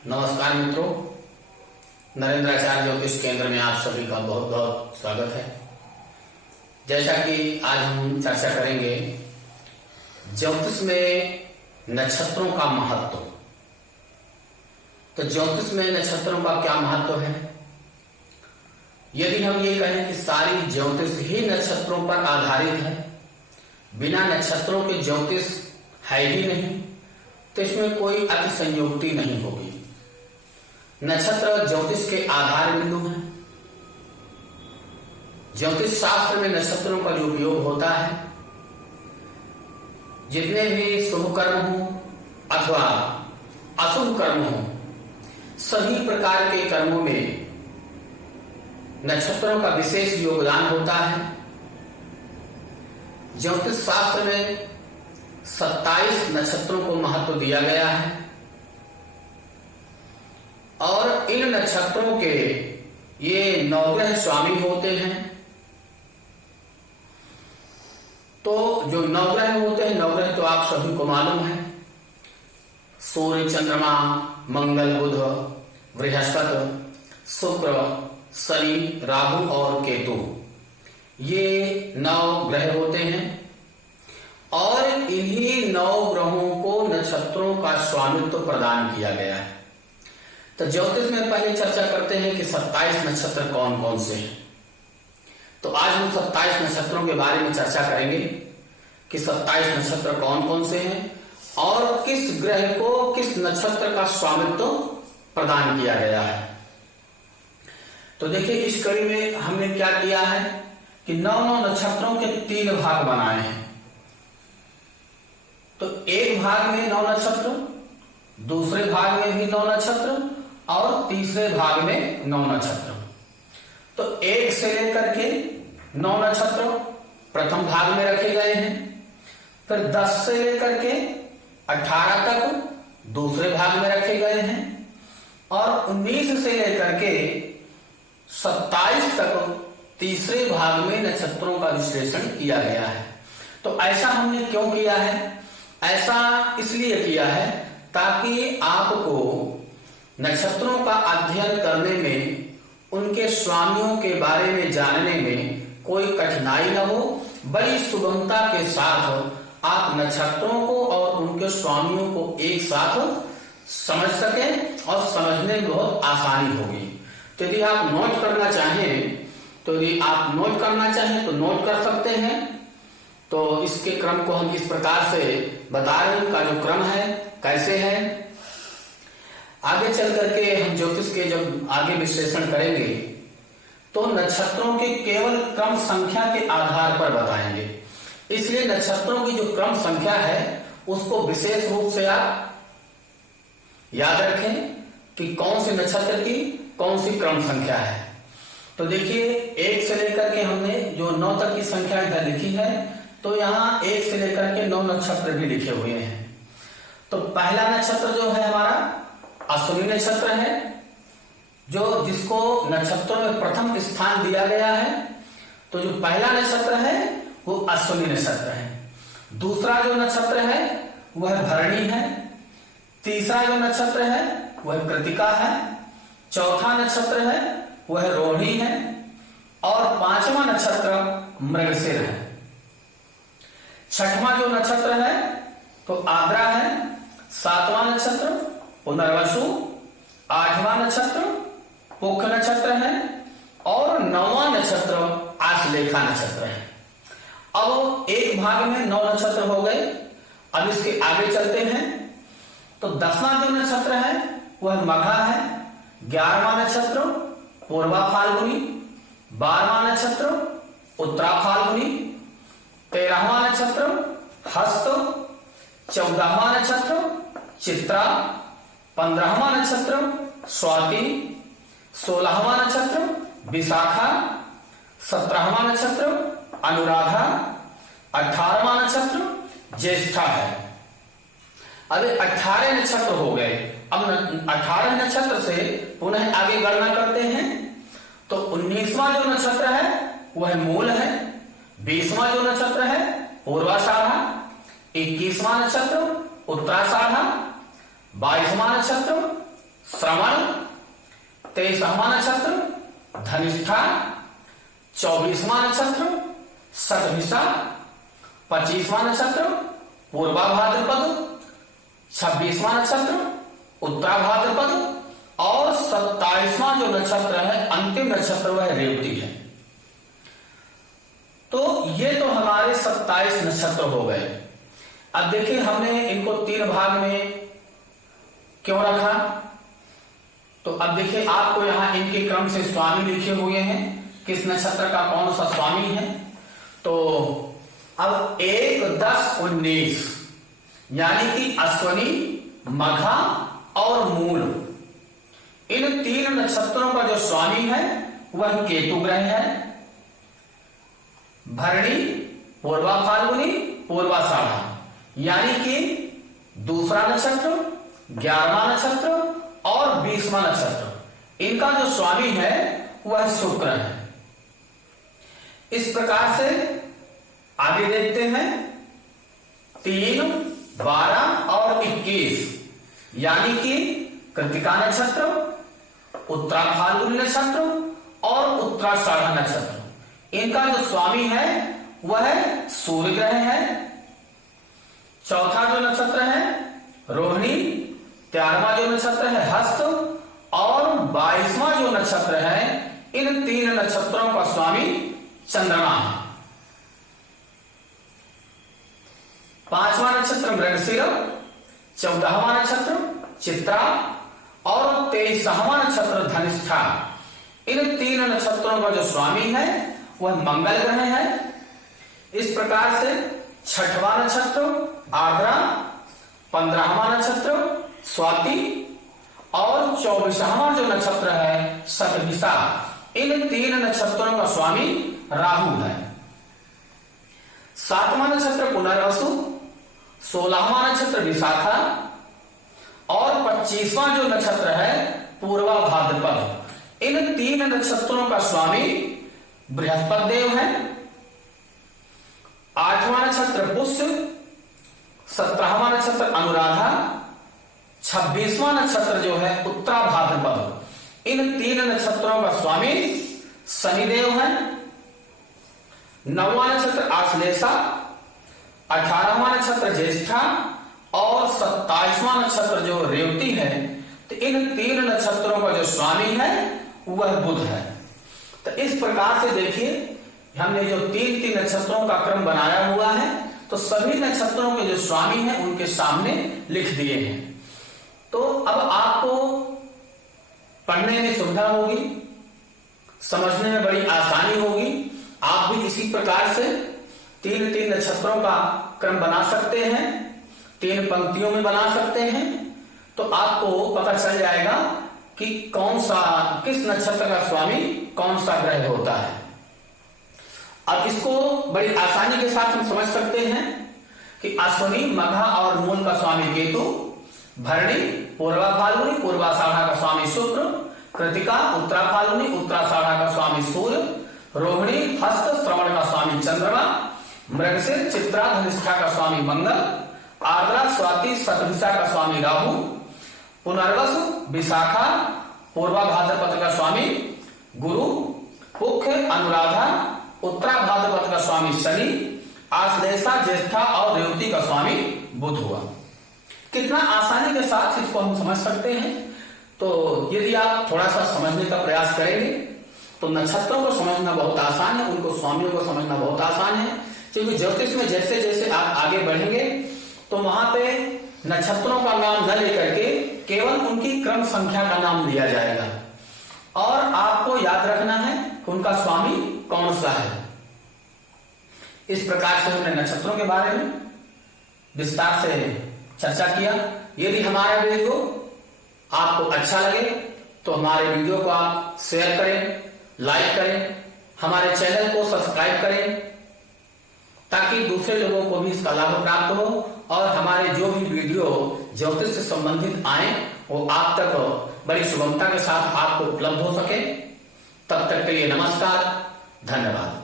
नमस्कार मित्रों, नरेंद्राचार्य ज्योतिष केंद्र में आप सभी का बहुत बहुत स्वागत है। जैसा कि आज हम चर्चा करेंगे ज्योतिष में नक्षत्रों का महत्व। तो ज्योतिष में नक्षत्रों का क्या महत्व है? यदि हम ये कहें कि सारी ज्योतिष ही नक्षत्रों पर आधारित है, बिना नक्षत्रों के ज्योतिष है ही नहीं, तो इसमें कोई अतिसंयोक्ति नहीं होगी। नक्षत्र ज्योतिष के आधार बिंदु हैं। ज्योतिष शास्त्र में नक्षत्रों का जो उपयोग होता है, जितने भी शुभ कर्म हो अथवा अशुभ कर्म हो, सभी प्रकार के कर्मों में नक्षत्रों का विशेष योगदान होता है। ज्योतिष शास्त्र में 27 नक्षत्रों को महत्व दिया गया है और इन नक्षत्रों के ये नवग्रह स्वामी होते हैं। तो जो नवग्रह होते हैं, नवग्रह तो आप सभी को मालूम है, सूर्य, चंद्रमा, मंगल, बुध, बृहस्पति, शुक्र, शनि, राहु और केतु, ये 9 ग्रह होते हैं और इन्हीं 9 ग्रहों को नक्षत्रों का स्वामित्व प्रदान किया गया है। तो ज्योतिष में पहले चर्चा करते हैं कि 27 नक्षत्र कौन कौन से हैं। तो आज हम 27 नक्षत्रों के बारे में चर्चा करेंगे कि 27 नक्षत्र कौन कौन से हैं और किस ग्रह को किस नक्षत्र का स्वामित्व प्रदान किया गया है। तो देखिए, इस कड़ी में हमने क्या किया है कि 9 नक्षत्रों के 3 भाग बनाए हैं। तो एक भाग में 9 नक्षत्र, दूसरे भाग में भी 9 नक्षत्र और तीसरे भाग में 9 नक्षत्र। तो 1 से लेकर के 9 नक्षत्र प्रथम भाग में रखे गए हैं। फिर 10 से लेकर के 18 तक दूसरे भाग में रखे गए हैं और 19 से लेकर के 27 तक तीसरे भाग में नक्षत्रों का विश्लेषण किया गया है। तो ऐसा हमने क्यों किया है? ऐसा इसलिए किया है ताकि आपको नक्षत्रों का अध्ययन करने में, उनके स्वामियों के बारे में जानने में कोई कठिनाई न हो, बड़ी सुगमता के साथ आप नक्षत्रों को और उनके स्वामियों को एक साथ समझ सकें और समझने में बहुत आसानी होगी। तो यदि आप नोट करना चाहें तो नोट कर सकते हैं। तो इसके क्रम को हम इस प्रकार से बता रहे हैं, उनका जो क्रम है कैसे है। आगे चल करके हम ज्योतिष के जब आगे विश्लेषण करेंगे तो नक्षत्रों के केवल क्रम संख्या के आधार पर बताएंगे। इसलिए नक्षत्रों की जो क्रम संख्या है उसको विशेष रूप से आप याद रखें कि कौन से नक्षत्र की कौन सी क्रम संख्या है। तो देखिए, 1 से लेकर के हमने जो 9 तक की संख्या इधर लिखी है, तो यहाँ 1 से लेकर के 9 नक्षत्र भी लिखे हुए हैं। तो पहला नक्षत्र जो है हमारा अश्विनी नक्षत्र है, जो जिसको नक्षत्रों में प्रथम स्थान दिया गया है। तो जो पहला नक्षत्र है वो अश्विनी नक्षत्र है। दूसरा जो नक्षत्र है वह भरणी है। तीसरा जो नक्षत्र है वह कृतिका है। चौथा नक्षत्र है वह रोहिणी है और 5वां नक्षत्र मृगशिर है। छठवां जो नक्षत्र है तो आद्रा है। 7वां नक्षत्र पुनर्वसु, 8वां नक्षत्र पुख नक्षत्र है और 9वां नक्षत्र आश्लेषा नक्षत्र है। अब एक भाग में 9 नक्षत्र हो गए। अब इसके आगे चलते हैं तो 10वां जो नक्षत्र है वह मघा है। 11वां नक्षत्र पूर्वा फाल्गुनी, 12वां नक्षत्र उत्तरा फाल्गुनी, 13वां नक्षत्र हस्त, 14वां नक्षत्र चित्रा, 15वां नक्षत्र स्वाति, 16वां नक्षत्र विशाखा, 17वां नक्षत्र अनुराधा, 18वां नक्षत्र ज्येष्ठा है। अब 18 नक्षत्र हो गए। अब 18 नक्षत्र से पुनः आगे गणना करते हैं तो 19वां जो नक्षत्र है वह मूल है। 20वां जो नक्षत्र है पूर्वाषाढ़ा, 21वां नक्षत्र उत्तराषाढ़ा, 22वां नक्षत्र श्रवण, 23वां नक्षत्र धनिष्ठा, 24वां नक्षत्र शतभिषा, 25वां नक्षत्र पूर्वा भाद्रपद, 26वां नक्षत्र उत्तरा भाद्रपद और 27वां जो नक्षत्र है अंतिम नक्षत्र वह रेवती है। तो ये तो हमारे 27 नक्षत्र हो गए। अब देखिए हमने इनको 3 भाग में क्यों रखा, तो अब देखिए आपको यहां इनके क्रम से स्वामी लिखे हुए हैं, किस नक्षत्र का कौन सा स्वामी है। तो अब 1, 10, 19 यानी कि अश्वनी, मघा और मूल, इन 3 नक्षत्रों का जो स्वामी है वह केतु ग्रह है। भरणी, पूर्वा फाल्गुनी, पूर्वाषाढ़ा यानी कि दूसरा नक्षत्र, 11वां नक्षत्र और 20वां नक्षत्र, इनका जो स्वामी है वह शुक्र है। इस प्रकार से आगे देखते हैं 3, 12 और 21 यानी कि कृतिका नक्षत्र, उत्तरा फाल्गुनी नक्षत्र और उत्तराषाढ़ा नक्षत्र, इनका जो स्वामी है वह सूर्य ग्रह है। चौथा जो नक्षत्र है रोहिणी, 13वां जो नक्षत्र है हस्त और 22वां जो नक्षत्र है, इन 3 नक्षत्रों का स्वामी चंद्रमा है। 5वां नक्षत्र मृगशिर, 14वां नक्षत्र चित्रा और 23वां नक्षत्र धनिष्ठा, इन 3 नक्षत्रों का जो स्वामी है वह मंगल ग्रह है। इस प्रकार से 6वां नक्षत्र आर्द्रा, 15वां नक्षत्र स्वाति और 24वां जो नक्षत्र है शतभिषा, इन 3 नक्षत्रों का स्वामी राहु है। 7वां नक्षत्र पुनर्वसु, 16वां नक्षत्र विशाखा और 25वां जो नक्षत्र है पूर्वा भाद्रपद, इन 3 नक्षत्रों का स्वामी बृहस्पति देव है। 8वां नक्षत्र पुष्य, 17वां नक्षत्र अनुराधा, 26वां नक्षत्र जो है उत्तरा भाद्रपद, इन 3 नक्षत्रों का स्वामी शनिदेव है। 9वां नक्षत्र आश्लेषा, 18वां नक्षत्र ज्येष्ठा और 27वां नक्षत्र जो रेवती है, तो इन 3 नक्षत्रों का जो स्वामी है वह बुध है। तो इस प्रकार से देखिए हमने जो 3 नक्षत्रों का क्रम बनाया हुआ है, तो सभी नक्षत्रों के जो स्वामी हैं उनके सामने लिख दिए हैं। तो अब आपको पढ़ने में सुविधा होगी, समझने में बड़ी आसानी होगी। आप भी इसी प्रकार से 3 नक्षत्रों का क्रम बना सकते हैं, 3 पंक्तियों में बना सकते हैं, तो आपको पता चल जाएगा कि कौन सा, किस नक्षत्र का स्वामी कौन सा ग्रह होता है। अब इसको बड़ी आसानी के साथ हम समझ सकते हैं कि अश्वनी, मघा और मूल का स्वामी केतु, भरणी, पूर्वा फाल्गुनी, पूर्वाषाढ़ा का स्वामी शुक्र, कृतिका, उत्तरा फाल्गुनी, उत्तराषाढ़ा का स्वामी सूर्य, रोहिणी, हस्त, श्रवण का स्वामी चंद्रमा, मृगशिर, चित्रा, धनिष्ठा का स्वामी मंगल, आर्द्रा, स्वाति, शतभिषा का स्वामी राहु, पुनर्वसु, विशाखा, पूर्वा भाद्रपद का स्वामी गुरु, पुख्य, अनुराधा, उत्तरा भाद्रपद का स्वामी शनि, आश्लेषा, ज्येष्ठा और रेवती का स्वामी बुध हुआ। कितना आसानी के साथ इसको हम समझ सकते हैं। तो यदि आप थोड़ा सा समझने का प्रयास करेंगे तो नक्षत्रों को समझना बहुत आसान है, उनको स्वामियों को समझना बहुत आसान है। क्योंकि ज्योतिष में जैसे जैसे आप आगे बढ़ेंगे तो वहां पे नक्षत्रों का नाम न लेकर के केवल उनकी क्रम संख्या का नाम लिया जाएगा और आपको याद रखना है कि उनका स्वामी कौन सा है। इस प्रकार से हमने नक्षत्रों के बारे में विस्तार से चर्चा किया। यदि हमारा वीडियो आपको अच्छा लगे तो हमारे वीडियो को आप शेयर करें, लाइक करें, हमारे चैनल को सब्सक्राइब करें ताकि दूसरे लोगों को भी इसका लाभ प्राप्त हो और हमारे जो भी वीडियो ज्योतिष से संबंधित आए वो आप तक बड़ी सुगमता के साथ आपको उपलब्ध हो सके। तब तक के लिए नमस्कार, धन्यवाद।